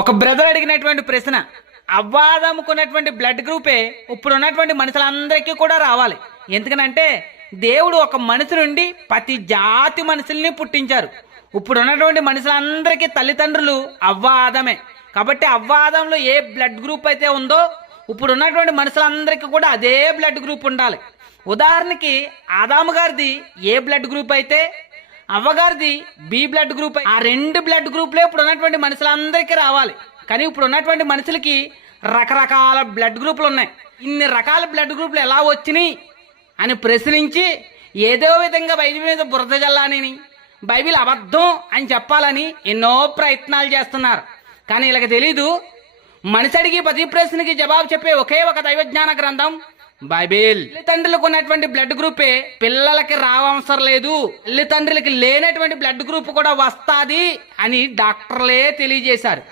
ఒక బ్రదర్ అడిగినటువంటి ప్రశ్న అవ్వాదమ్ముకున్నటువంటి బ్లడ్ గ్రూపే ఇప్పుడు ఉన్నటువంటి మనుషులందరికీ కూడా రావాలి. ఎందుకనంటే దేవుడు ఒక మనిషి నుండి ప్రతి జాతి మనుషుల్ని పుట్టించారు. ఇప్పుడు ఉన్నటువంటి మనుషులందరికీ తల్లిదండ్రులు అవ్వాదమే. కాబట్టి అవ్వాదంలో ఏ బ్లడ్ గ్రూప్ అయితే ఉందో ఇప్పుడు ఉన్నటువంటి మనుషులందరికీ కూడా అదే బ్లడ్ గ్రూప్ ఉండాలి. ఉదాహరణకి ఆదాము గారిది ఏ బ్లడ్ గ్రూప్ అయితే అవ్వగారిది బి బ్లడ్ గ్రూప్ ఆ రెండు బ్లడ్ గ్రూప్లే ఇప్పుడు ఉన్నటువంటి మనుషులందరికీ రావాలి. కానీ ఇప్పుడు ఉన్నటువంటి మనుషులకి రకరకాల బ్లడ్ గ్రూపులు ఉన్నాయి. ఇన్ని రకాల బ్లడ్ గ్రూపులు ఎలా వచ్చినాయి అని ప్రశ్నించి ఏదో విధంగా బైబిల్ మీద బురద జల్లాలని బైబిల్ అబద్ధం అని చెప్పాలని ఎన్నో ప్రయత్నాలు చేస్తున్నారు. కానీ వీళ్ళకి తెలీదు మనిషి అడిగి ప్రతి ప్రశ్నకి జవాబు చెప్పే ఒకే ఒక దైవజ్ఞాన గ్రంథం బైబిల్. తల్లిదండ్రులకు ఉన్నటువంటి బ్లడ్ గ్రూపే పిల్లలకి రావవసరం లేదు. తల్లిదండ్రులకి లేనటువంటి బ్లడ్ గ్రూప్ కూడా వస్తాది అని డాక్టర్లే తెలియజేశారు.